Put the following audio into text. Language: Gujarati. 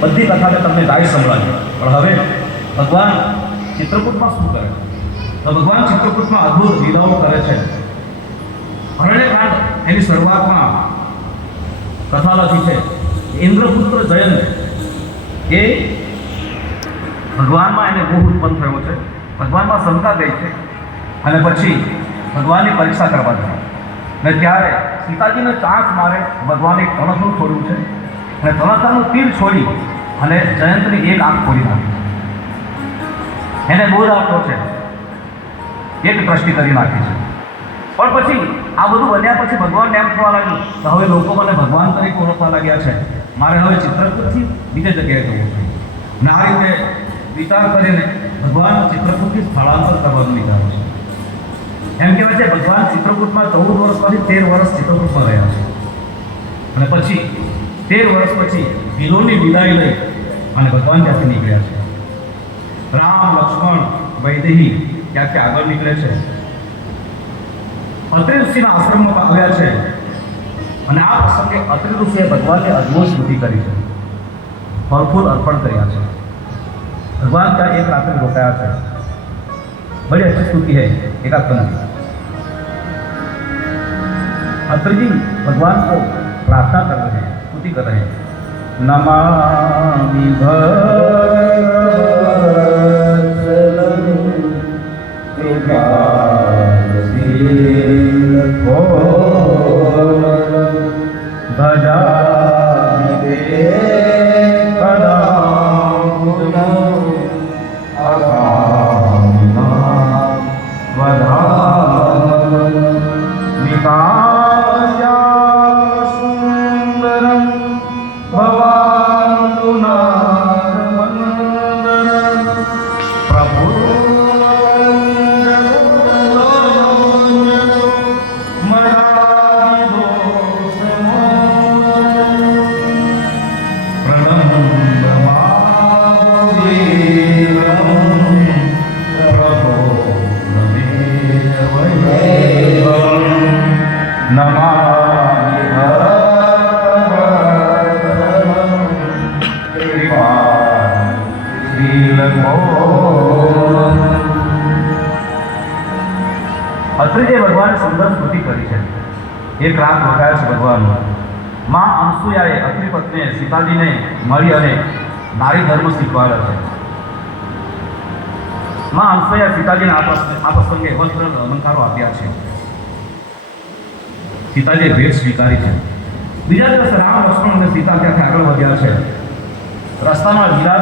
બધી કથા મેં તમને ગાઈ સંભળાવી, પણ હવે ભગવાન ચિત્રકૂટમાં શું કરે? તો ભગવાન ચિત્રકૂટમાં અદ્ભુત લીલાઓ કરે છે. અરણ્યકાંડ એની શરૂઆતમાં કથા લખી છે. ઇન્દ્રપુત્ર જયંત એ ભગવાનમાં એને મોહ ઉત્પન્ન થયો છે, ભગવાનમાં શંકા ગઈ છે, અને પછી ભગવાનની પરીક્ષા કરવા જાય ને ત્યારે સીતાજીને ચાંચ મારે ભગવાને એક તણખલું છોડ્યું છે, અને તણખલાનું તીર છોડી અને જયંતની એક આંખ ખોલી નાખી. એને બોધ આપ્યો છે, એક દ્રષ્ટિ કરી નાખી છે. પણ પછી આ બધું બન્યા પછી ભગવાનને એમ થવા લાગ્યું કે હવે લોકો મને ભગવાન તરીકે ઓળખવા લાગ્યા છે, મારે હવે ચિત્રકૂટથી બીજે જગ્યાએ જવું છે. અને આ રીતે વિચાર કરીને ભગવાન ચિત્રકૂટથી સ્થળાંતર કરવાનું વિચાર છે. એમ કહેવાય છે ભગવાન ચિત્રકૂટમાં 14 વર્ષમાંથી 13 વર્ષ ચિત્રકૂટમાં રહ્યા છે, અને પછી 13 વર્ષ પછી વિલોની વિદાય લઈ અને ભગવાન ત્યાંથી નીકળ્યા છે. રામ, લક્ષ્મણ, વૈદેહી ત્યાંથી આગળ નીકળે છે, અત્રિ ઋષિના આશ્રમમાં આવ્યા છે. અને આ પ્રસંગે અત્રિ ઋષિએ ભગવાનને અદ્ભુત સ્તુતિ કરી છે, ફળફૂલ અર્પણ કર્યા છે. भगवान का एक रात्रि रोकाया है, बड़ी अच्छी स्तुति है, एकाध पंक्ति. अत्रि जी भगवान को प्रार्थना कर रहे हैं, स्तुति कर रहे हैं. नमामि भक्तवत्सलं कृपाशीलकोमलं भजामि ते सुंदरम भवानुनाथमंदरम प्रभु અત્રિએ ભગવાન સુંદર સ્તુતિ કરી છે. એક રાત રોકાયા છે ભગવાન. માં અનસુયાએ અત્રિ પત્નીએ સીતાજીને મળી અને નારી ધર્મ શીખવાડ્યો છે. માં અનસુયા સીતાજીને આ પ્રસંગે વસ્ત્ર અલંકારો આપ્યા છે. સીતાજીએ ભેટ સ્વીકારી છે. બીજા દિવસે રામ, લક્ષ્મણ અને સીતા ત્યાંથી આગળ વધ્યા છે. રસ્તામાં વિરાટ